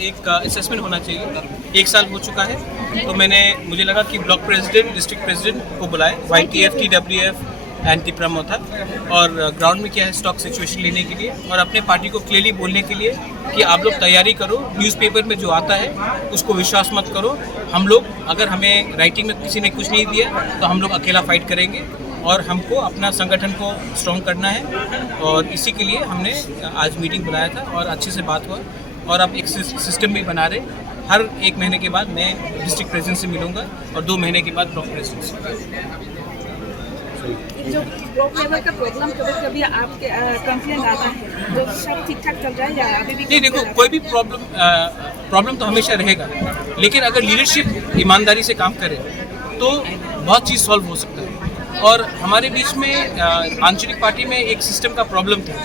एक असेसमेंट होना चाहिए। 1 साल हो चुका है, तो मुझे लगा कि ब्लॉक प्रेसिडेंट, डिस्ट्रिक्ट प्रेसिडेंट को बुलाए, YTF, TWF एंड तिपरामो था, और ग्राउंड में क्या है स्टॉक सिचुएशन लेने के लिए और अपने पार्टी को क्लियरली बोलने के लिए कि आप लोग तैयारी करो, न्यूज़पेपर में जो आता है उसको विश्वास मत करो। हम लोग, अगर हमें राइटिंग में किसी ने कुछ नहीं दिया तो हम लोग अकेला फाइट करेंगे और हमको अपना संगठन को स्ट्रॉन्ग करना है, और इसी के लिए हमने आज मीटिंग बुलाया था और अच्छे से बात हुआ। और अब एक सिस्टम भी बना रहे, हर 1 महीने के बाद मैं डिस्ट्रिक्ट प्रेसिडेंट से मिलूंगा और 2 महीने के बाद ब्लॉक प्रेसिडेंट से। जो ब्लॉक लेवल का प्रॉब्लम कभी आपके कंप्लेंट आता है, जो सब ठीक ठाक चल रहा है या अभी भी? नहीं, देखो, कोई भी प्रॉब्लम तो हमेशा रहेगा, लेकिन अगर लीडरशिप ईमानदारी से काम करे तो बहुत चीज़ सॉल्व हो सकता है। और हमारे बीच में आंचलिक पार्टी में एक सिस्टम का प्रॉब्लम था,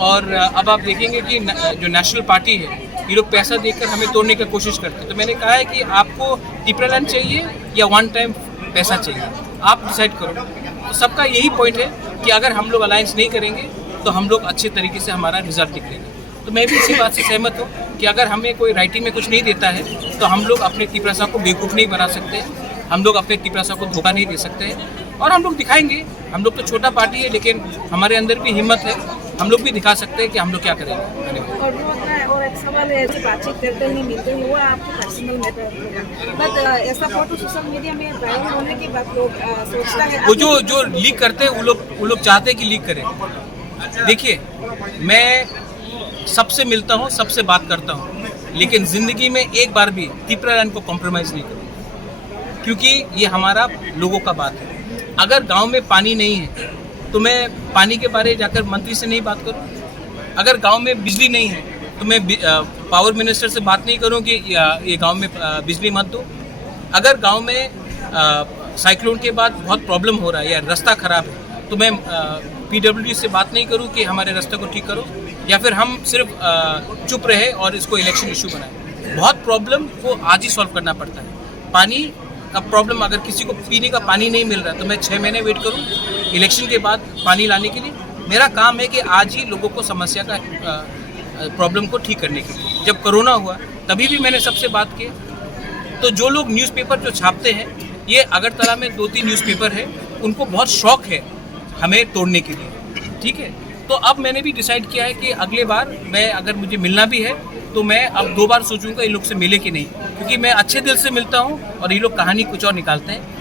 और अब आप देखेंगे कि जो नेशनल पार्टी है, ये लोग पैसा देकर हमें तोड़ने की कोशिश करते हैं। तो मैंने कहा है कि आपको तिपरालैंड चाहिए या वन टाइम पैसा चाहिए, आप डिसाइड करो। तो सबका यही पॉइंट है कि अगर हम लोग अलायंस नहीं करेंगे तो हम लोग अच्छे तरीके से हमारा रिजल्ट निकलेगा। तो मैं भी इसी बात से सहमत हूँ कि अगर हमें कोई राइटिंग में कुछ नहीं देता है तो हम लोग अपने तिपरासा को बेवकूफ़ नहीं बना सकते, हम लोग अपने तिपरासा को धोखा नहीं दे सकते हैं, और हम लोग दिखाएंगे। हम लोग तो छोटा पार्टी है, लेकिन हमारे अंदर भी हिम्मत है, हम लोग भी दिखा सकते हैं कि हम लोग क्या करेंगे। और एक सवाल है, जो बातचीत करते नहीं मिलते हैं, वो आपको पर्सनल मैटर, बट ऐसा फोटो सोशल मीडिया में वायरल होने के बाद लोग सोचता है वो जो लीक करते हैं वो लोग चाहते हैं कि लीक करें। देखिए, मैं सबसे मिलता हूँ, सबसे बात करता हूँ, लेकिन ज़िंदगी में एक बार भी तिपरालैंड को कॉम्प्रोमाइज़ नहीं करूँ, क्योंकि ये हमारा लोगों का बात है। अगर गांव में पानी नहीं है तो मैं पानी के बारे जाकर मंत्री से नहीं बात करूं। अगर गांव में बिजली नहीं है तो मैं पावर मिनिस्टर से बात नहीं करूं कि ये गांव में बिजली मत दो। अगर गांव में साइक्लोन के बाद बहुत प्रॉब्लम हो रहा है या रास्ता ख़राब है तो मैं PWD से बात नहीं करूं कि हमारे रास्ते को ठीक करो, या फिर हम सिर्फ चुप रहे और इसको इलेक्शन इशू बनाए। बहुत प्रॉब्लम को आज ही सॉल्व करना पड़ता है। पानी का प्रॉब्लम, अगर किसी को पीने का पानी नहीं मिल रहा तो मैं 6 महीने वेट करूं इलेक्शन के बाद पानी लाने के लिए? मेरा काम है कि आज ही लोगों को समस्या का प्रॉब्लम को ठीक करने के लिए। जब कोरोना हुआ तभी भी मैंने सबसे बात की। तो जो लोग न्यूज़पेपर जो छापते हैं, ये अगरतला में 2-3 न्यूज़पेपर है, उनको बहुत शौक है हमें तोड़ने के लिए, ठीक है। तो अब मैंने भी डिसाइड किया है कि अगले बार मैं, अगर मुझे मिलना भी है तो मैं अब 2 बार सोचूंगा इन लोग से मिले कि नहीं, क्योंकि मैं अच्छे दिल से मिलता हूँ और ये लोग कहानी कुछ और निकालते हैं।